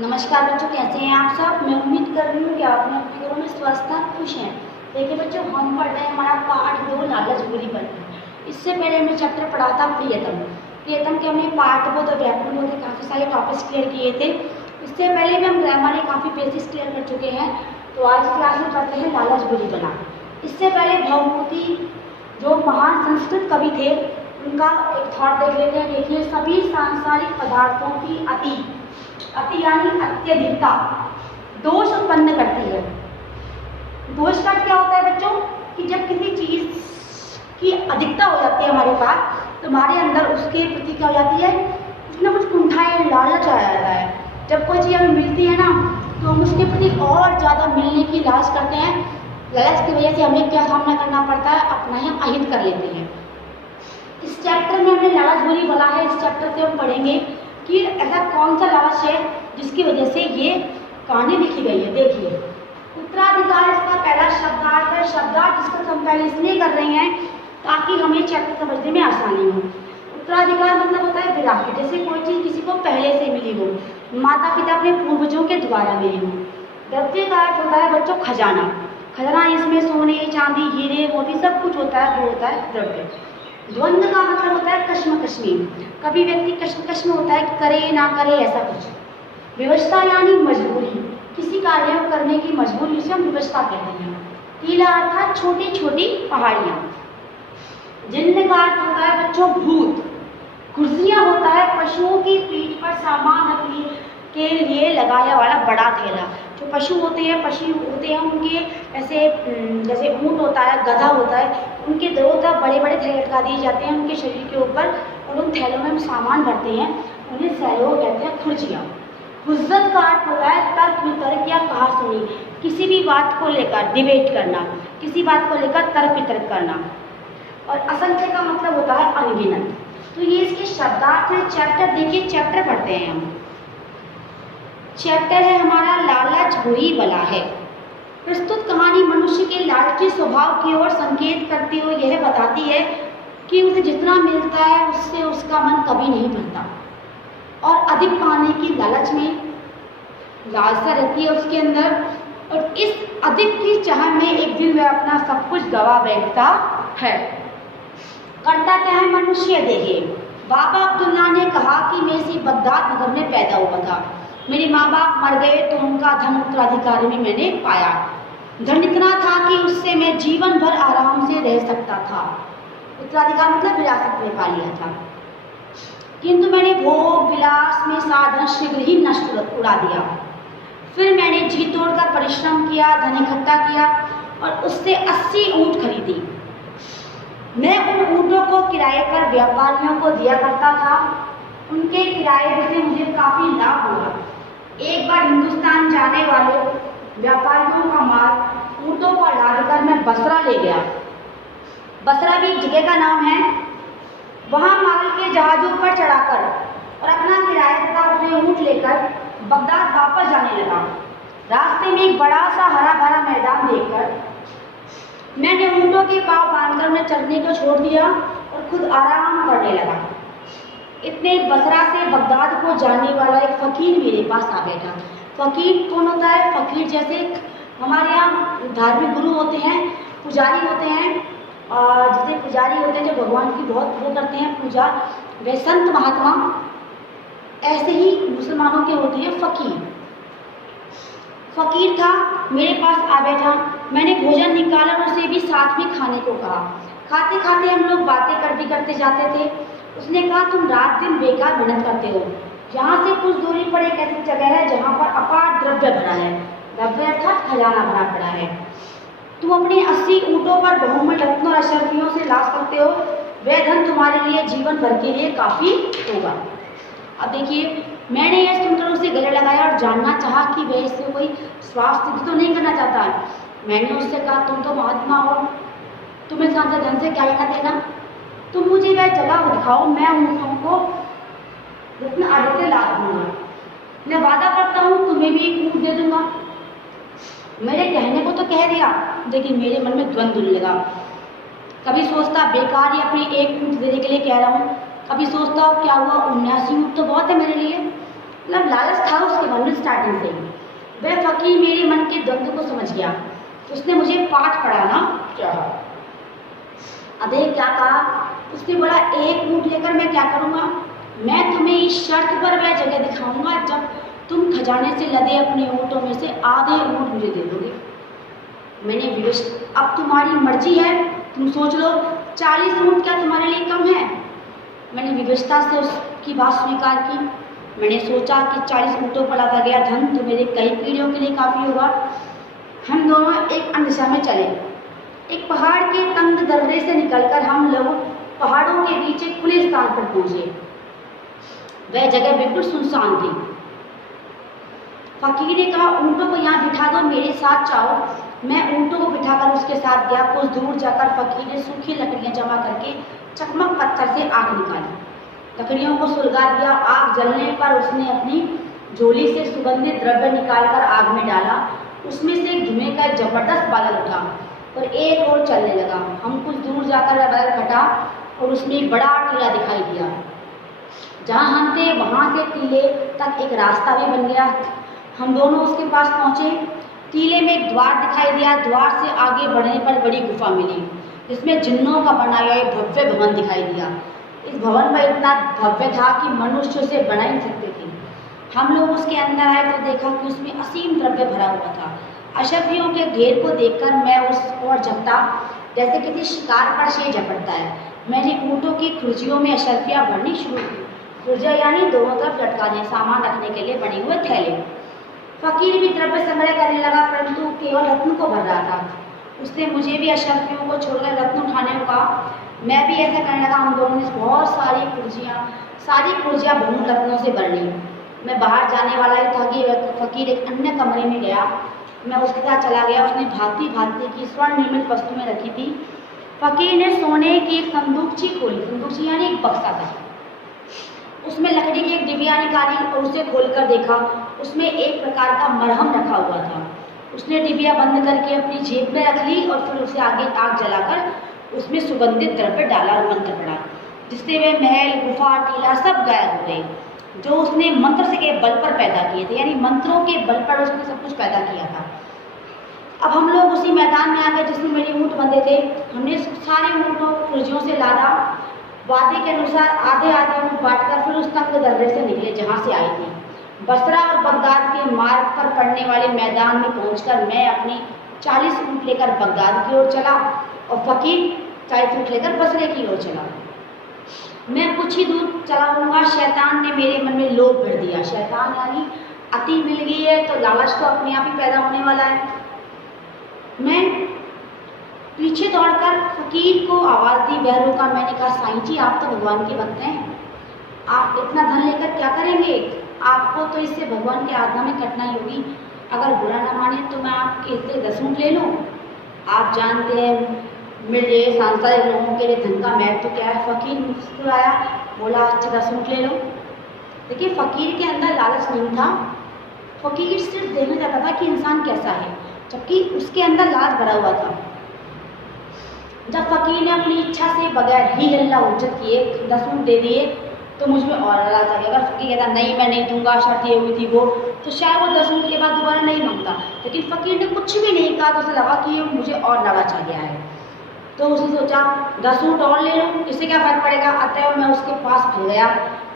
नमस्कार बच्चों, कैसे हैं आप सब। मैं उम्मीद कर रही हूँ कि आप अपने अपने घरों में स्वस्थ हैं, खुश हैं। देखिए बच्चों, हम पढ़ रहे हैं हमारा पाठ 2 लालच बुरी बनी। इससे पहले हमने चैप्टर पढ़ा था प्रियतम। प्रियतम के हमने पाठ बोध और व्याकरण बोध के काफ़ी सारे टॉपिक्स क्लियर किए थे। इससे पहले भी हम ग्रामर के काफ़ी बेसिक्स क्लियर कर चुके हैं। तो आज की क्लास में पढ़ते हैं लालच बुरी बना। इससे पहले भवभूति जो महान संस्कृत कवि थे उनका एक थॉट देख लेते हैं। देखिए, सभी सांसारिक पदार्थों की अति यानी अत्यधिकता दोष उत्पन्न करती है। दोष का क्या होता है बच्चों कि जब किसी चीज की अधिकता हो जाती है हमारे पास, तो हमारे अंदर उसके प्रति क्या हो जाती है, कुछ ना कुछ कुंठाएं, लालच आ जाता है। जब कोई चीज़ हमें मिलती है ना, तो हम उसके प्रति और ज़्यादा मिलने की लालच करते हैं। लालच की वजह से हमें क्या सामना करना पड़ता है, अपना ही हम अहित कर लेते हैं। इस चैप्टर में हमने लालच बुरी बला है। इस चैप्टर से हम पढ़ेंगे कि ऐसा कौन सा लालच है जिसकी वजह से ये कहानी लिखी गई है। देखिए, उत्तराधिकार इसका पहला शब्दार्थ है। शब्दार्थ जिसका हम पहले इसलिए कर रहे हैं ताकि हमें चैप्टर समझने में आसानी हो। उत्तराधिकार मतलब होता है विरासत, जैसे कोई चीज़ किसी को पहले से मिली हो, माता पिता अपने पूर्वजों के द्वारा मिली हो। द्रव्य का अर्थ होता है बच्चों खजाना। खजाना इसमें सोने, चांदी, हीरे, मोती सब कुछ होता है, वो होता है द्रव्य। द्वंद्व का मतलब होता है कश्म कश्मी। कभी व्यक्ति कश्म होता है कि करे ना करे ऐसा कुछ। विवशता यानी मजबूरी, किसी कार्य को करने की मजबूरी, उसे हम विवशता कहते हैं। टीला अर्थात छोटी छोटी पहाड़ियाँ। जिन्न का अर्थ होता है बच्चों भूत। कुर्सियाँ होता है पशुओं की पीठ पर सामान रखने के लिए लगाया वाला बड़ा थैला। जो पशु होते हैं उनके ऐसे जैसे ऊँट होता है, गधा होता है, उनके दोनों तरफ बड़े बड़े थैले लटका दिए जाते हैं उनके शरीर के ऊपर, और उन थैलों में हम सामान भरते हैं। उन्हें सैलो कहते हैं, खुर्जियाँ। हुज्जत का अर्थ होता है तर्क वितर्क या कहा सुनी, किसी भी बात को लेकर डिबेट करना, किसी बात को लेकर तर्क वितर्क करना। और असंख्य का मतलब होता है अनगिनत। तो ये इसके शब्दार्थ हैं। चैप्टर देखिए, चैप्टर पढ़ते हैं हम। चैप्टर है हमारा लालच बुरी बला है। प्रस्तुत कहानी मनुष्य के लालची स्वभाव की ओर संकेत करती हुए यह बताती है कि उसे जितना मिलता है उससे उसका मन कभी नहीं भरता, और अधिक पाने की लालच में लालसा रहती है उसके अंदर, और इस अधिक की चाह में एक दिन वह अपना सब कुछ गवा बैठता है। करता क्या है मनुष्य, देखे बाबा अब्दुल्ला ने कहा कि मैं इसी बगदाद नगर में पैदा हुआ था। मेरे माँ बाप मर गए तो उनका धन उत्तराधिकारी में मैंने पाया। धन इतना था कि उससे मैं जीवन भर आराम से रह सकता था। उत्तराधिकार मतलब विरासत में पा लिया था। किंतु मैंने भोग विलास में साधन शीघ्र ही नष्ट उड़ा दिया। फिर मैंने जी तोड़ कर परिश्रम किया, धन इकट्ठा किया और उससे 80 ऊँट खरीदी। मैं उन ऊँटों को किराए पर व्यापारियों को दिया करता था। उनके किराए से मुझे काफ़ी लाभ हुआ। एक बार हिंदुस्तान जाने वाले व्यापारियों का माल ऊँटों पर लादकर मैं बसरा ले गया। बसरा भी एक जगह का नाम है। वहाँ माल के जहाज़ों पर चढ़ाकर और अपना किराया तथा अपने ऊँट लेकर बगदाद वापस जाने लगा। रास्ते में एक बड़ा सा हरा भरा मैदान देखकर मैंने ऊँटों के पाँव बांधकर उन्हें चढ़ने को छोड़ दिया और खुद आराम करने लगा। इतने बसरा से बगदाद को जाने वाला एक फ़कीर मेरे पास आ बैठा। फ़कीर कौन होता है? फ़कीर जैसे हमारे यहाँ धार्मिक गुरु होते हैं, पुजारी होते हैं, और जैसे पुजारी होते हैं जो भगवान की बहुत वो करते हैं पूजा, वे संत महात्मा, ऐसे ही मुसलमानों के होते हैं फ़कीर। फ़कीर था, मेरे पास आ बैठा। मैंने भोजन निकाला और उसे भी साथ में खाने को कहा। खाते खाते हम लोग बातें करते जाते थे। उसने कहा, तुम रात दिन बेकार मेहनत करते हो। यहाँ से कुछ दूरी पर एक ऐसी जगह है जहाँ पर अपार द्रव्य भरा है। द्रव्य अर्थात खजाना भरा पड़ा है। तुम अपने 80 ऊँटों पर बहुमूल्य रत्नों और अशर्फियों से ला सकते हो। वह धन तुम्हारे लिए जीवन भर के लिए काफ़ी होगा। अब देखिए, मैंने यह सुनकर उसे गले लगाया और जानना चाहा कि वह इससे कोई स्वास्थ्य तो नहीं करना चाहता है। मैंने उससे कहा, तुम तो महात्मा हो, तुम्हें साथ धन से क्या लेना देना? तुम मुझे वह जगह दिखाओ, मैं ऊँटों को रत्न आदि से ला दूँगा। मैं वादा करता हूँ तुम्हें भी एक ऊँट दे दूँगा। मेरे कहने को तो कह दिया, लेकिन मेरे मन में द्वंद्व लगा। कभी सोचता बेकार ही अपने एक ऊँट देने के लिए कह रहा हूँ, कभी सोचता क्या हुआ 79 ऊँट तो बहुत है मेरे लिए। मतलब लालच था उसके मन में स्टार्टिंग से ही। वह फकीर मेरे मन के द्वंद्व को समझ गया। उसने मुझे पाठ पढ़ाना चाहा। अबे क्या कहा उसने, बोला एक ऊँट लेकर मैं क्या करूँगा, मैं तुम्हें इस शर्त पर वह जगह दिखाऊंगा जब तुम खजाने से लदे अपने ऊँटों में से आधे ऊँट मुझे दे दोगे। मैंने विवश, अब तुम्हारी मर्जी है, तुम सोच लो, 40 ऊँट क्या तुम्हारे लिए कम है। मैंने विवशता से उसकी बात स्वीकार की। मैंने सोचा कि 40 ऊँटों पर लदा गया धन तो मेरे कई पीढ़ियों के लिए काफ़ी होगा। हम दोनों एक अन्य दिशा में चले। एक पहाड़ के तंग दर्रे से निकलकर हम लोग पहाड़ों के बीच एक खुले स्थान पर पहुंचे। वह जगह बिल्कुल सुनसान थी। फकीर ने कहा, ऊँटों को यहाँ बिठा दो, मेरे साथ जाओ। मैं ऊँटों को बिठाकर उसके साथ गया। कुछ दूर जाकर फकीर ने सूखी लकड़ियाँ जमा करके चकमक पत्थर से आग निकाली। लकड़ियों को सुलगा दिया। आग जलने पर उसने अपनी झोली से सुगंधित द्रव्य निकालकर आग में डाला। उसमें से एक धुएं का जबरदस्त बादल उठा और एक और चलने लगा। हम कुछ दूर जाकर वह बादल फटा और उसमें एक बड़ा टीला दिखाई दिया। जहाँ हम थे वहाँ से टीले तक एक रास्ता भी बन गया। हम दोनों उसके पास पहुँचे। टीले में एक द्वार दिखाई दिया। द्वार से आगे बढ़ने पर बड़ी गुफा मिली जिसमें जिन्नों का बनाया एक भव्य भवन दिखाई दिया। इस भवन में इतना भव्य था कि मनुष्य से बना ही सकते थे। हम लोग उसके अंदर आए तो देखा कि उसमें असीम द्रव्य भरा हुआ था। अशरफियों के ढेर को देखकर मैं उस ओर झपटा जैसे किसी शिकार पर शेर झपटता है। मैंने ऊँटों की खुर्जियों में अशरफियाँ भरनी शुरू की। खुर्जियाँ यानी दोनों तरफ लटकाने सामान रखने के लिए बने हुए थैले। फकीर भी द्रव्य संग्रह करने लगा परंतु केवल रत्न को भर रहा था। उसने मुझे भी अशरफियों को छोड़कर रत्न उठाने को कहा। मैं भी ऐसा करने लगा। हम दोनों ने बहुत सारी खुर्जियाँ भून रत्नों से भर ली। मैं बाहर जाने वाला ही था कि फकीर एक अन्य कमरे में गया। मैं उसके साथ चला गया। उसने भांति भांति की स्वर्ण निर्मित वस्तुएं रखी थी। फकीर ने सोने की एक संदूकची खोली। संदूकची यानी एक बक्सा था। उसमें लकड़ी की एक डिबिया निकाली और उसे खोलकर देखा। उसमें एक प्रकार का मरहम रखा हुआ था। उसने डिबिया बंद करके अपनी जेब में रख ली और फिर उसे आगे आग जलाकर उसमें सुगंधित द्रव्य डाला और मंत्र पढ़ा, जिससे वे महल, गुफा, टीला सब गायब हो गए जो उसने मंत्र से के बल पर पैदा किए थे। यानी मंत्रों के बल पर उसने सब कुछ पैदा किया था। अब हम लोग उसी मैदान में आ गए जिसमें मेरे ऊँट बंधे थे। हमने सारे ऊँटों को खुर्जियों से लादा। वादे के अनुसार आधे आधे ऊँट बांटकर फिर उस तंग दर्रे से निकले जहाँ से आई थी। बसरा और बगदाद के मार्ग पर पड़ने वाले मैदान में पहुंचकर मैं अपने 40 ऊँट लेकर बगदाद की ओर चला और फकीर 40 ऊँट लेकर बसरे की ओर चला। मैं कुछ ही दूर चला हूँगा, शैतान ने मेरे मन में लोभ भर दिया। शैतान यानी अति मिल गई है तो लालच तो अपने आप ही पैदा होने वाला है। मैं पीछे दौड़कर फकीर को आवाज़ दी। वह रुका। मैंने कहा, साईं जी आप तो भगवान के भक्त हैं, आप इतना धन लेकर क्या करेंगे? आपको तो इससे भगवान के आत्मा में कटनाई होगी। अगर बुरा ना माने तो मैं आपके इससे 10 ऊँट ले लूँ। आप जानते हैं मेरे सांसारिक लोगों के लिए धन का महत्व तो क्या है। फकीर मुस्कुराया, बोला अच्छा 10 ऊँट ले लो। देखिए फकीर के अंदर लालच नहीं था। फकीर सिर्फ देखना चाहता था कि इंसान कैसा है, जबकि उसके अंदर लालच भरा हुआ था। जब फकीर ने अपनी इच्छा से बगैर ही हल्ला उज्जत किए 10 ऊँट दे दिए तो मुझ में और लालच आ गया। अगर फकीर कहता नहीं मैं नहीं दूंगा, शर्त ये हुई थी वो, तो शायद वो 10 ऊँट के बाद दोबारा नहीं मांगता। लेकिन फकीर ने कुछ भी नहीं कहा तो उसे लगा कि ये मुझे और लालच आ गया है। तो उसने सोचा 10 ऊँट और ले लूँ, इससे क्या फर्क पड़ेगा। अतः मैं उसके पास फिर गया।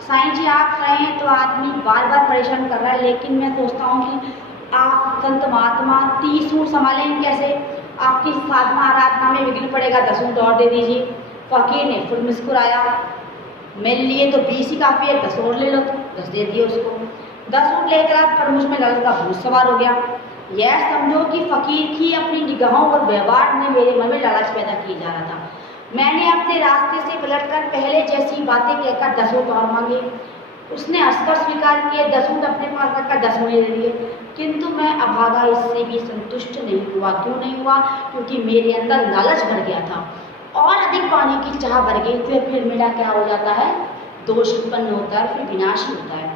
साईं जी आप कहें तो आदमी बार बार परेशान कर रहा है, लेकिन मैं सोचता हूँ कि आप संत महात्मा 30 ऊँट संभालेंगे कैसे? आपकी साधना आराधना में विघ्न पड़ेगा, 10 ऊँट और दे दीजिए। फकीर ने फिर मुस्कुराया, मेरे लिए तो 20 ही काफ़ी है, 10 और ले लो। तो 10 दे दिए उसको। 10 ऊँट लेकर पर मुझ में लालच का भूत सवार हो गया। यह समझो कि फकीर की अपनी निगाहों और व्यवहार में मेरे मन में लालच पैदा किया जा रहा था। मैंने अपने रास्ते से पलटकर पहले जैसी बातें कहकर 10 ऊँट और मांगे। उसने हंसकर स्वीकार किए, 10 ऊँट अपने पास रखकर 10 मुझे दे दिए। किंतु मैं अभागा इससे भी संतुष्ट नहीं हुआ। क्यों नहीं हुआ? क्योंकि मेरे अंदर लालच भर गया था और अधिक पाने की चाह भर गई। फिर मेरा क्या हो जाता है? दोष उत्पन्न होता है, फिर विनाश ही होता है।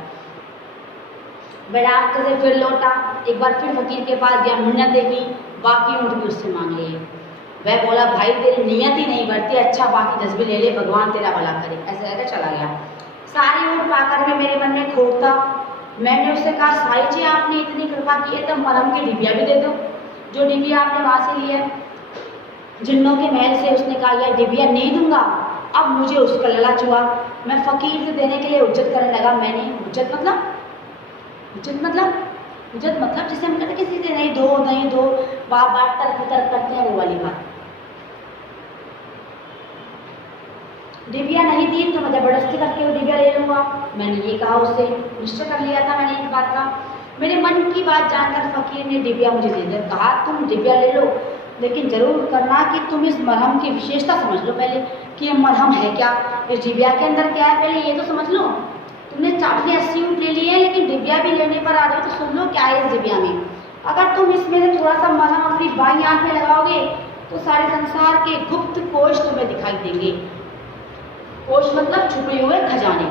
रास्ते से फिर लौटा, एक बार फिर फकीर के पास गया, मिन्नत देखी, बाकी ऊँट भी उससे मांग लिए। वह बोला भाई तेरी नियत ही नहीं बढ़ती, अच्छा बाकी 10 भी ले ले, भगवान तेरा भला करे। ऐसे कहकर चला गया। सारे ऊँट पाकर भी मेरे मन में खोट था। मैंने उससे कहा साई जी आपने इतनी कृपा की है तो मरहम की डिबिया भी दे दो, जो डिबिया आपने वहाँ से ली है जिन्नों के महल से। उसने कहा यह डिबिया नहीं दूंगा। अब मुझे उसका लालच हुआ, मैं फ़कीर से देने के लिए उज्जत करने लगा। मैंने उज्जत मतलब जिसे हम कहते हैं किसी से नहीं दो बार बार तर्क करते हैं, वो वाली बात। डिबिया नहीं दी तो मैं जबरदस्ती करके वो डिबिया ले लूँगा। मैंने ये कहा उससे, निश्चय कर लिया था मैंने इस बात का। मेरे मन की बात जानकर फ़कीर ने डिबिया मुझे दे दिया। कहा तुम डिबिया ले लो, लेकिन ज़रूर करना कि तुम इस मरहम की विशेषता समझ लो पहले कि ये मरहम है क्या, इस डिबिया के अंदर क्या है, पहले ये तो समझ लो। तुमने 80 ऊँट ले लिए लेकिन डिबिया भी लेने पर आ रहे हो, तो सुन लो क्या है इस डिबिया में। अगर तुम इसमें से थोड़ा सा मरहम अपनी बाईं आँख में लगाओगे तो सारे संसार के गुप्त कोश तुम्हें दिखाई देंगे। कोश मतलब छुपे हुए खजाने।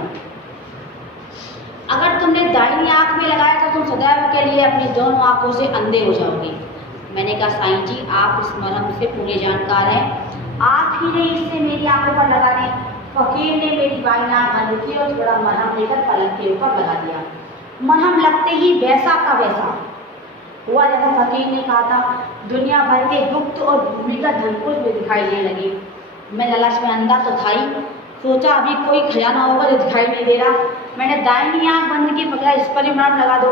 अगर तुमने दाहिनी आँख में लगाया तो तुम सदैव के लिए अपनी दोनों आँखों से अंधे हो जाओगे। मैंने कहा साईं जी आप इस मरहम से पूरे जानकार हैं, आप ही ने इसे मेरी आँखों पर लगा दी। फ़कीर ने मेरी बाईं आँख बंद की और थोड़ा मरहम लेकर पलक के ऊपर लगा दिया। मरहम लगते ही वैसा का वैसा हुआ जैसा फ़कीर ने कहा था। दुनिया भर के गुप्त और भूमिगत धनकुल में दिखाई देने लगे। मैं लालच में अंधा तो था ही, सोचा अभी कोई खजाना होगा जो दिखाई नहीं दे रहा। मैंने दाहिनी आँख बंद की, पकड़ा इस पर ही मरहम लगा दो,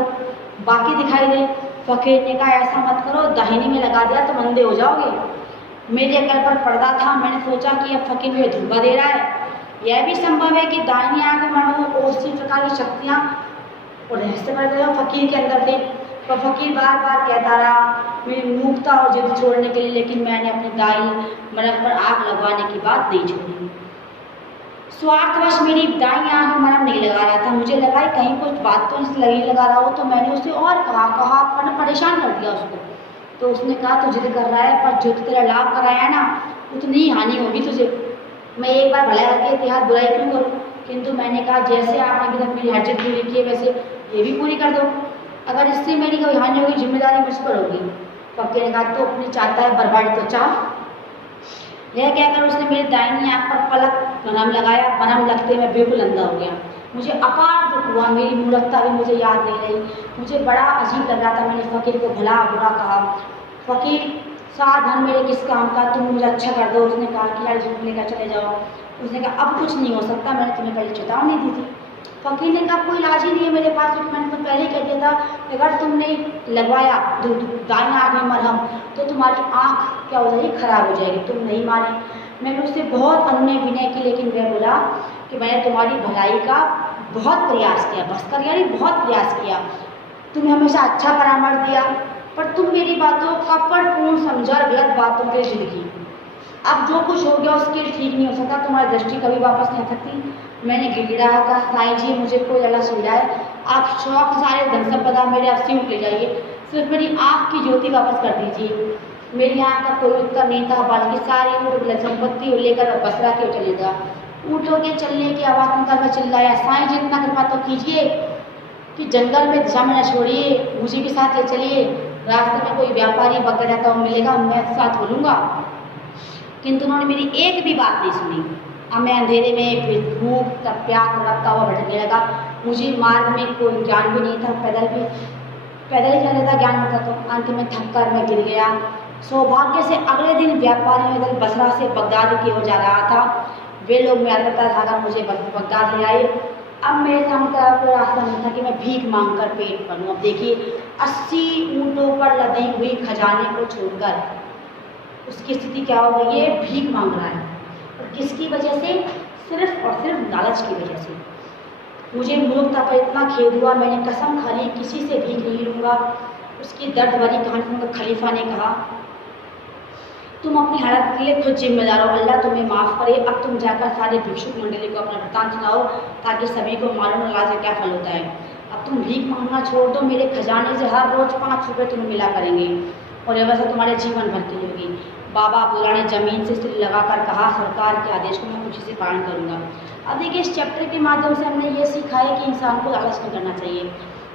बाकी दिखाई दे। फ़कीर ने कहा ऐसा मत करो, दाहिनी में लगा दिया तो अंधे हो जाओगे। मेरे अकल पर पर्दा था, मैंने सोचा कि अब फ़कीर मुझे धोखा दे रहा है। यह भी संभव है कि दाहिनी आँख में मरहम और उसी प्रकार की शक्तियाँ और रहस्य पर फ़कीर के अंदर थे। तो फ़कीर बार बार कहता रहा मेरी मूर्खता और जिद छोड़ने के लिए, लेकिन मैंने अपनी दाई मरहम पर आग लगवाने की बात नहीं छोड़ी। स्वार्थवश मेरी दाई आँख में मरहम नहीं लगा रहा था। मुझे लगा कहीं कुछ बात तो इससे लगा रहा हो, तो मैंने उसे और कहा परेशान कर दिया उसको। तो उसने कहा तू जिद कर रहा है, पर जो तेरा लाभ कराया है ना उतनी ही हानि होगी तुझे। मैं एक बार भलाई करके इतिहास बुराई क्यों करूँ। किंतु मैंने कहा जैसे आपने अभी तक मेरी हर जिद पूरी की है वैसे ये भी पूरी कर दो। अगर इससे मेरी कोई हानि होगी जिम्मेदारी मुझ पर होगी। फ़कीर ने कहा तो अपनी चाहता है बर्बादी तो चाह। यह कहकर उसने मेरी दाहिनी आँख पर पलक मरहम लगाया। मरहम लगते मैं बिल्कुल अंधा हो गया। मुझे अपार दुख हुआ, मेरी मूर्खता भी मुझे याद नहीं रही। मुझे बड़ा अजीब लग रहा था। मैंने फ़कीर को भला बुरा कहा, फ़कीर साधन मेरे किस काम का, तुम मुझे अच्छा कर दो। उसने कहा कि यार झूठ लेकर चले जाओ। उसने कहा अब कुछ नहीं हो सकता, मैंने तुम्हें पहले चेतावनी दी थी। फ़कीर ने कहा कोई इलाज ही नहीं है मेरे पास, क्योंकि मैंने तो पहले ही कह दिया था अगर तुमने लगवाया दाहिनी आँख में मरहम तो तुम्हारी आँख क्या हो जाएगी, खराब हो जाएगी। तुम नहीं माने। मैंने उससे बहुत अनुनय विनय की, लेकिन वह बोला कि मैंने तुम्हारी भलाई का बहुत प्रयास किया, बस कर यानी बहुत प्रयास किया, तुम्हें हमेशा अच्छा परामर्श दिया, पर तुम मेरी बातों का कपटपूर्ण समझा और गलत बातों के जिद की। अब जो कुछ हो गया उसके ठीक नहीं हो सकता, तुम्हारी दृष्टि कभी वापस नहीं आ सकती। मैंने गिड़गिड़ाया, कहा साईं जी मुझे कोई लालच नहीं रहा है, आप शौक सारे धन संपदा मेरे 80 ऊँट ले जाइए, सिर्फ मेरी आँख की ज्योति वापस कर दीजिए। मेरी आँख का कोई उत्तर नहीं था, बल्कि सारी ऊँट संपत्ति लेकर बसरा के चले गया। ऊँटों के चलने की आवाज़ सुनकर मैं चिल्लाया, साईं जी इतना कृपा तो कीजिए कि जंगल में दिशा में न छोड़िए, मुझे भी साथ ले चलिए। रास्ते में कोई व्यापारी बकर रहता हुआ मिलेगा, मैं साथ बोलूँगा। किंतु उन्होंने मेरी एक भी बात नहीं सुनी। अब मैं अंधेरे में फिर भूख तब प्यास तड़पता हुआ भटकने लगा। मुझे मार्ग में कोई ज्ञान भी नहीं था, पैदल ही चलने का ज्ञान होता। तो अंत में थक कर मैं गिर गया। सौभाग्य से अगले दिन व्यापारियों दल बसरा से बगदाद की ओर जा रहा था। वे लोग मेरा धागा मुझे बगदाद ले आए। अब मेरे सामने कोई रास्ता नहीं था कि मैं भीख मांग कर पेट भरूँ। अब देखिए 80 ऊँटों पर लदी हुई खजाने को छोड़कर उसकी स्थिति क्या हो गई है, भीख मांग रहा है। और किसकी वजह से, सिर्फ और सिर्फ लालच की वजह से। मुझे मूर्खता पर इतना खेद हुआ, मैंने कसम खा ली किसी से भीख नहीं लूँगा। उसकी दर्द भरी कहानी सुनकर खलीफा ने कहा तुम अपनी हालत के लिए खुद जिम्मेदार हो, अल्लाह तुम्हें माफ़ करे। अब तुम जाकर सारे भिक्षुक मंडली को अपना वृत्तांत सुनाओ ताकि सभी को मालूम अल्लाह से क्या फल होता है। अब तुम भीख मांगना छोड़ दो, मेरे खजाने से हर रोज़ 5 रुपये तुम्हें मिला करेंगे और यह वैसा तुम्हारे जीवन भर की होगी। बाबा बुला ने ज़मीन से सिर लगाकर कहा सरकार के आदेश को मैं खुशी से पालन करूँगा। अब देखिए इस चैप्टर के माध्यम से हमने ये सीखा है कि इंसान को लालच नहीं करना चाहिए।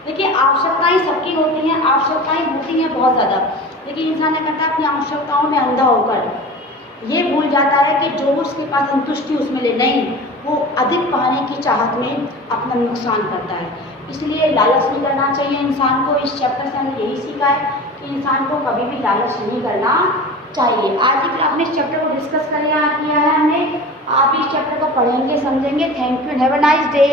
देखिए आवश्यकताएं सबकी होती हैं, आवश्यकताएं होती हैं बहुत ज़्यादा, लेकिन इंसान क्या करता है अपनी आवश्यकताओं में अंधा होकर ये भूल जाता है कि जो उसके पास संतुष्टि उसमें ले नहीं, वो अधिक पाने की चाहत में अपना नुकसान करता है। इसलिए लालच नहीं करना चाहिए इंसान को। इस चैप्टर से हमने यही सीखा है कि इंसान को कभी भी लालच नहीं करना चाहिए। आज ही आपने इस चैप्टर को डिस्कस किया है हमने। आप इस चैप्टर को पढ़ेंगे, समझेंगे। Thank you, have a nice day.